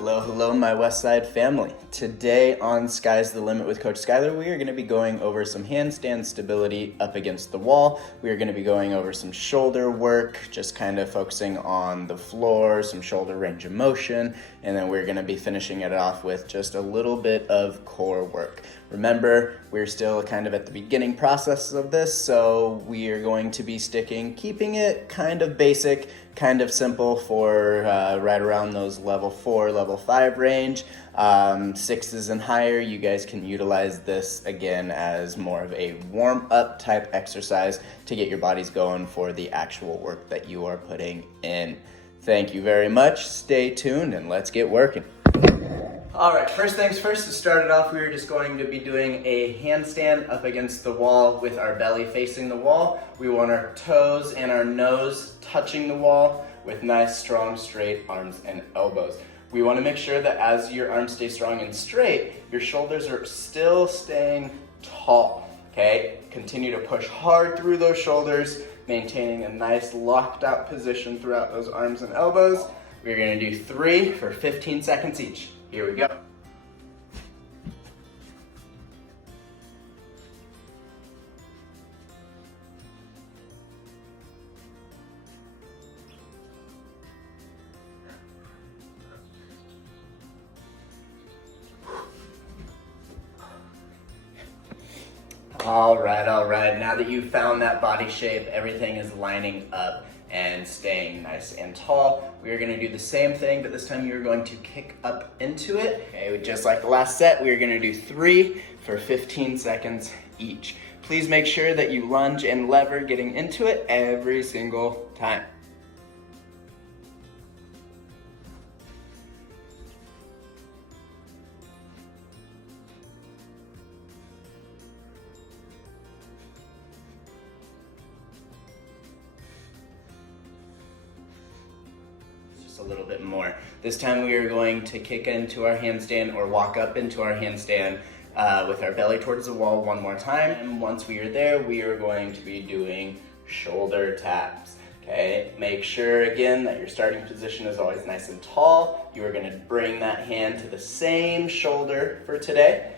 Hello, hello, my Westside family. Today on Sky's the Limit with Coach Skyler, we are going to be going over some handstand stability up against the wall. We are going to be going over some shoulder work, just kind of focusing on the floor, some shoulder range of motion, and then we're going to be finishing it off with just a little bit of core work. Remember, we're still kind of at the beginning process of this, so we are going to be keeping it kind of basic, kind of simple for right around those level 4, level 5 range. 6s and higher, you guys can utilize this again as more of a warm-up type exercise to get your bodies going for the actual work that you are putting in. Thank you very much. Stay tuned and let's get working. All right, first things first, to start it off, we're just going to be doing a handstand up against the wall with our belly facing the wall. We want our toes and our nose touching the wall with nice, strong, straight arms and elbows. We want to make sure that as your arms stay strong and straight, your shoulders are still staying tall, okay? Continue to push hard through those shoulders, maintaining a nice locked out position throughout those arms and elbows. We're going to do 3 for 15 seconds each. Here we go. All right. Now that you've found that body shape, everything is lining up and staying nice and tall. We are gonna do the same thing, but this time you're going to kick up into it. Okay, just like the last set, we are gonna do 3 for 15 seconds each. Please make sure that you lunge and lever getting into it every single time. A little bit more. This time we are going to kick into our handstand or walk up into our handstand with our belly towards the wall one more time. And once we are there, we are going to be doing shoulder taps. Okay, make sure again that your starting position is always nice and tall. You are going to bring that hand to the same shoulder for today.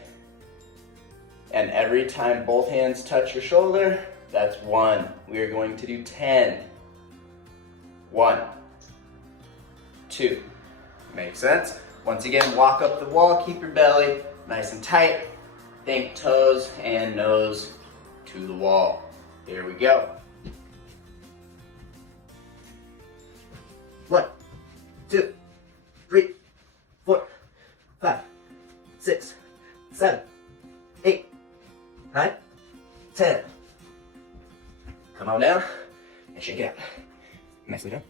And every time both hands touch your shoulder, that's 1. We are going to do 10. 1. 2. Makes sense? Once again, walk up the wall, keep your belly nice and tight. Think toes and nose to the wall. Here we go. 1, 2, 3, 4, 5, 6, 7, 8, 9, 10. Come on down and shake it out. Nicely done.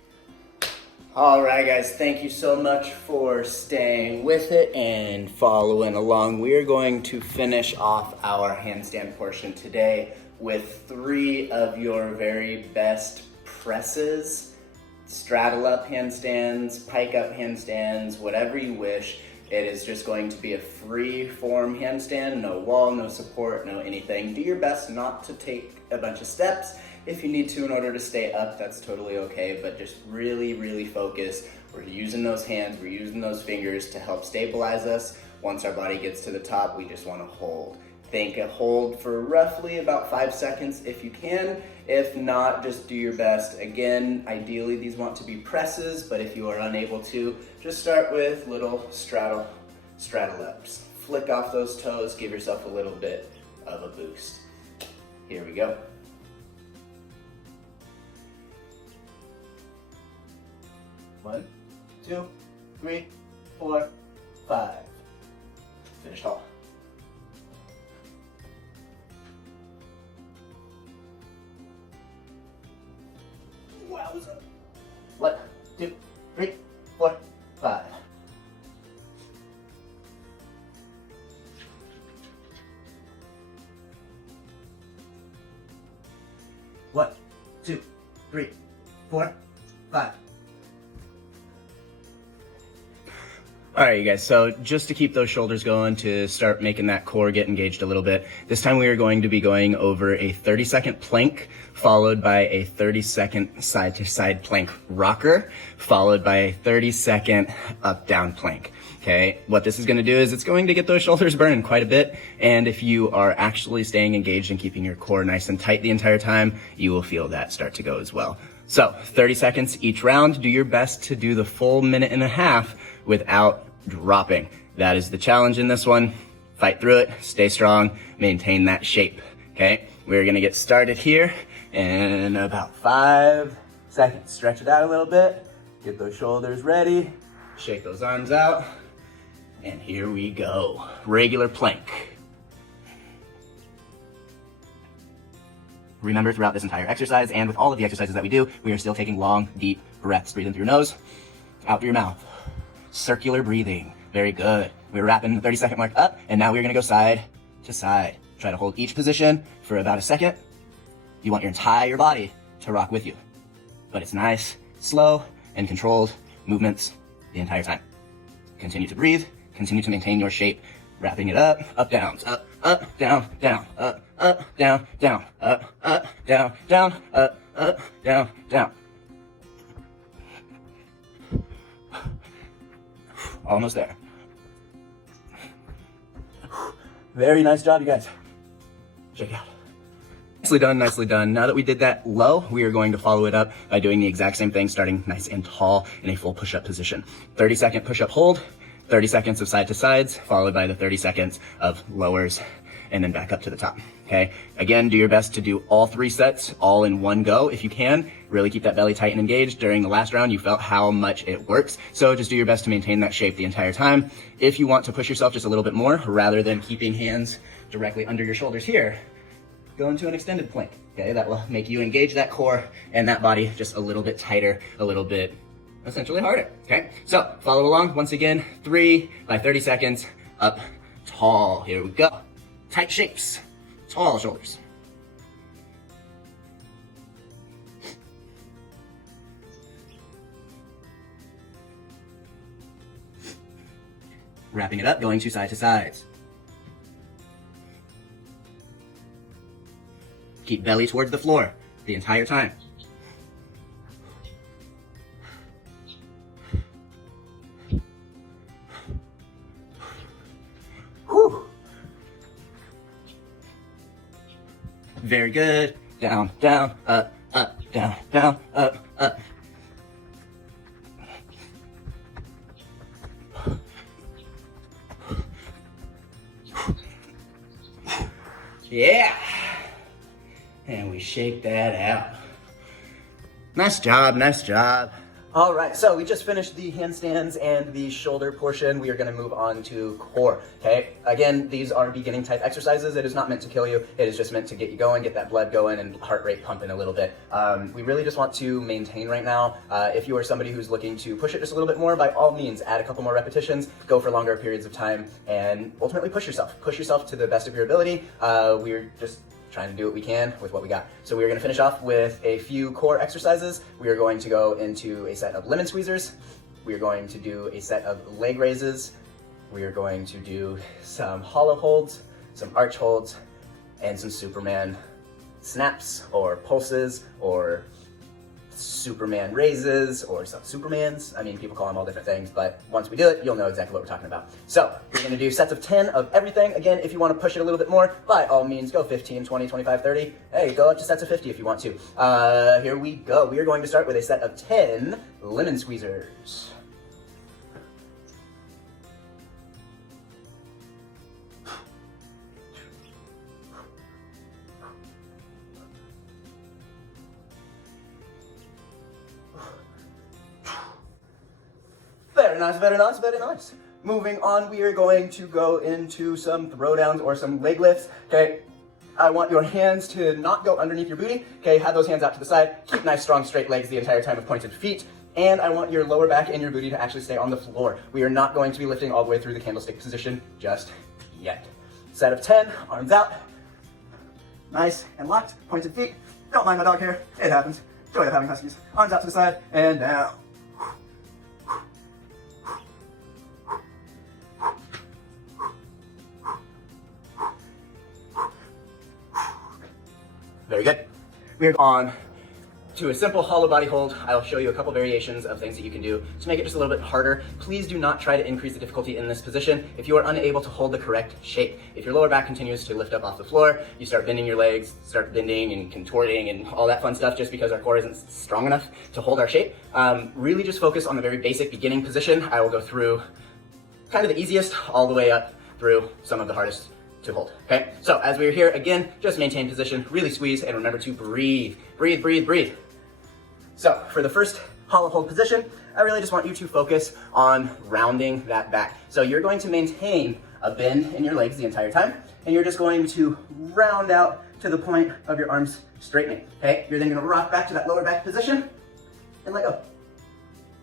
All right, guys, thank you so much for staying with it and following along. We are going to finish off our handstand portion today with 3 of your very best presses, straddle up handstands, pike up handstands, whatever you wish. It is just going to be a free form handstand, no wall, no support, no anything. Do your best not to take a bunch of steps. If you need to in order to stay up, that's totally okay, but just really, really focus. We're using those hands, we're using those fingers to help stabilize us. Once our body gets to the top, we just want to hold. Think a hold for roughly about 5 seconds if you can. If not, just do your best. Again, ideally these want to be presses, but if you are unable to, just start with little straddle ups. Flick off those toes, give yourself a little bit of a boost. Here we go. 1, 2, 3, 4, 5. Finish tall. Wowza. 1, 2, 3, 4, 5. 1, 2, 3, 4, 5. All right, you guys, so just to keep those shoulders going, to start making that core get engaged a little bit, this time we are going to be going over a 30-second plank, followed by a 30-second side-to-side plank rocker, followed by a 30-second up-down plank. Okay, what this is going to do is it's going to get those shoulders burned quite a bit, and if you are actually staying engaged and keeping your core nice and tight the entire time, you will feel that start to go as well. So 30 seconds each round. Do your best to do the full minute and a half without dropping. That is the challenge in this one. Fight through it, stay strong, maintain that shape. Okay, we're going to get started here in about 5 seconds. Stretch it out a little bit, get those shoulders ready, shake those arms out. And here we go. Regular plank. Remember, throughout this entire exercise and with all of the exercises that we do, we are still taking long, deep breaths. Breathe in through your nose, out through your mouth. Circular breathing. Very good. We're wrapping the 30-second mark up, and now we're gonna go side to side. Try to hold each position for about a second. You want your entire body to rock with you. But it's nice, slow, and controlled movements the entire time. Continue to breathe. Continue to maintain your shape, wrapping it up, downs, up, down, down, up, down, down, up, down, down, up, down, down. Almost there. Very nice job, you guys. Check it out. Nicely done, nicely done. Now that we did that low, we are going to follow it up by doing the exact same thing, starting nice and tall in a full push-up position. 30-second push-up hold. 30 seconds of side to sides, followed by the 30 seconds of lowers, and then back up to the top, okay? Again, do your best to do all 3 sets all in one go if you can. Really keep that belly tight and engaged. During the last round, you felt how much it works, so just do your best to maintain that shape the entire time. If you want to push yourself just a little bit more, rather than keeping hands directly under your shoulders here, go into an extended plank, okay? That will make you engage that core and that body just a little bit tighter, a little bit essentially harder, okay? So follow along. Once again, 3 by 30 seconds, up tall. Here we go. Tight shapes, tall shoulders. Wrapping it up, going to sides. Keep belly towards the floor the entire time. Very good. Down, down, up, down, down, up. Yeah. And we shake that out. Nice job, nice job. All right, so we just finished the handstands and the shoulder portion. We are gonna move on to core, okay? Again, these are beginning type exercises. It is not meant to kill you. It is just meant to get you going, get that blood going and heart rate pumping a little bit. We really just want to maintain right now. If you are somebody who's looking to push it just a little bit more, by all means, add a couple more repetitions, go for longer periods of time, and ultimately push yourself. Push yourself to the best of your ability. We're just trying to do what we can with what we got. So we are gonna finish off with a few core exercises. We are going to go into a set of lemon squeezers. We are going to do a set of leg raises. We are going to do some hollow holds, some arch holds, and some Superman snaps or pulses or Superman raises or some Supermans. I mean, people call them all different things, but once we do it, you'll know exactly what we're talking about. So we're gonna do sets of 10 of everything. Again, if you wanna push it a little bit more, by all means, go 15, 20, 25, 30. Hey, go up to sets of 50 if you want to. Here we go. We are going to start with a set of 10 lemon squeezers. Very nice, very nice, very nice. Moving on, we are going to go into some throwdowns or some leg lifts, okay? I want your hands to not go underneath your booty, okay? Have those hands out to the side. Keep nice, strong, straight legs the entire time with pointed feet. And I want your lower back and your booty to actually stay on the floor. We are not going to be lifting all the way through the candlestick position just yet. Set of 10, arms out. Nice and locked, pointed feet. Don't mind my dog hair, it happens. Joy of having huskies. Arms out to the side and down. Very good. We're on to a simple hollow body hold, I'll show you a couple variations of things that you can do to make it just a little bit harder. Please do not try to increase the difficulty in this position if you are unable to hold the correct shape. If your lower back continues to lift up off the floor, you start bending your legs, start bending and contorting and all that fun stuff just because our core isn't strong enough to hold our shape. Really just focus on the very basic beginning position. I will go through kind of the easiest all the way up through some of the hardest to hold, okay? So as we're here, again, just maintain position, really squeeze, and remember to breathe, breathe, breathe, breathe. So for the first hollow hold position, I really just want you to focus on rounding that back. So you're going to maintain a bend in your legs the entire time, and you're just going to round out to the point of your arms straightening, okay? You're then gonna rock back to that lower back position and let go.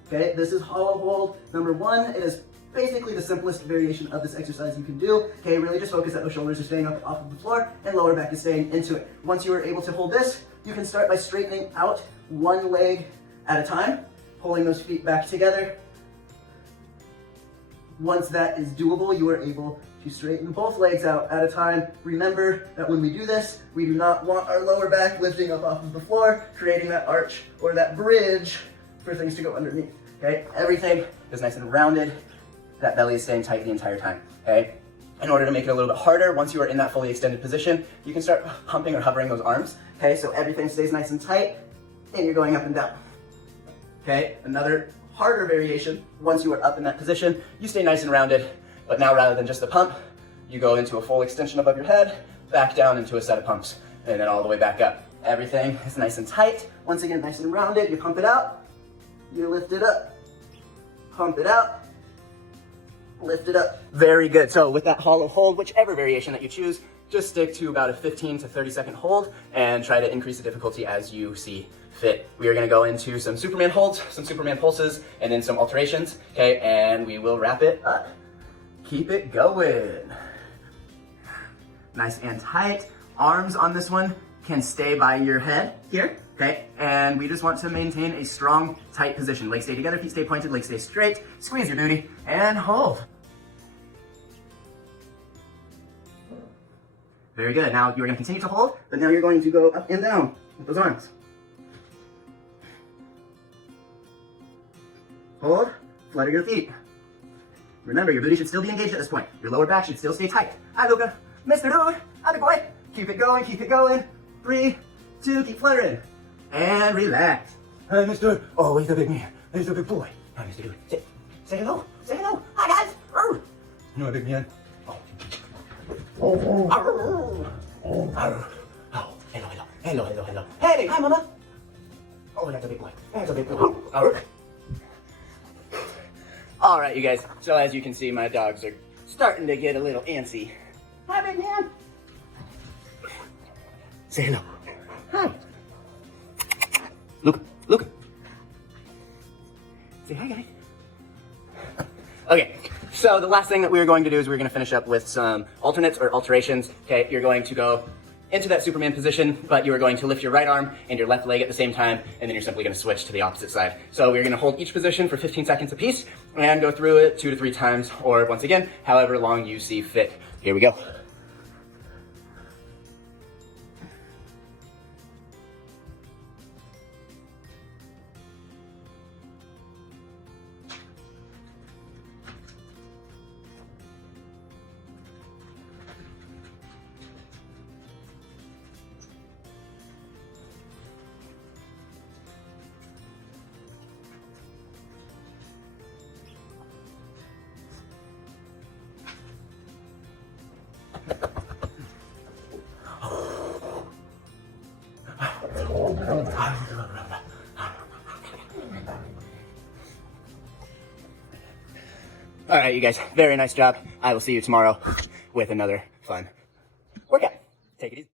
Okay, this is hollow hold number 1. It is basically the simplest variation of this exercise you can do. Okay, really just focus that those shoulders are staying up off of the floor and lower back is staying into it. Once you are able to hold this, you can start by straightening out one leg at a time, pulling those feet back together. Once that is doable, you are able to straighten both legs out at a time. Remember that when we do this, we do not want our lower back lifting up off of the floor, creating that arch or that bridge for things to go underneath. Okay, everything is nice and rounded. That belly is staying tight the entire time, okay? In order to make it a little bit harder, once you are in that fully extended position, you can start pumping or hovering those arms, okay? So everything stays nice and tight, and you're going up and down, okay? Another harder variation, once you are up in that position, you stay nice and rounded, but now rather than just the pump, you go into a full extension above your head, back down into a set of pumps, and then all the way back up. Everything is nice and tight. Once again, nice and rounded, you pump it out, you lift it up, pump it out, lift it up. Very good. So with that hollow hold, whichever variation that you choose, just stick to about a 15 to 30 second hold and try to increase the difficulty as you see fit. We are going to go into some Superman holds, some Superman pulses, and then some alterations, okay? And we will wrap it up. Keep it going. Nice and tight. Arms on this one can stay by your head here, okay? And we just want to maintain a strong, tight position. Legs stay together, feet stay pointed, legs stay straight. Squeeze your booty and hold. Very good. Now you're going to continue to hold, but now you're going to go up and down with those arms. Hold, flutter your feet. Remember, your booty should still be engaged at this point. Your lower back should still stay tight. Hi, Luca. Mr. Dude. Hi, big boy. Keep it going, keep it going. 3, 2, keep fluttering. And relax. Hi, Mr. Oh, he's the big man. He's the big boy. Hi, Mr. Dude. Sit. Say hello. Say hello. Hi, guys. You know my big man? Oh. Oh. Oh. Oh. Oh. Hello, hello. Hello, hello, hello. Hey, hi, Mama. Oh, that's a big boy. That's a big boy. Oh. All right, you guys. So as you can see, my dogs are starting to get a little antsy. Hi, big man. Say hello. Hi. Look, look. Say hi, guys. Okay, so the last thing that we're going to do is we're going to finish up with some alternates or alterations. Okay, you're going to go into that Superman position, but you are going to lift your right arm and your left leg at the same time, and then you're simply going to switch to the opposite side. So we're going to hold each position for 15 seconds apiece and go through it 2 to 3 times, or once again, however long you see fit. Here we go. All right, you guys, very nice job. I will see you tomorrow with another fun workout. Take it easy.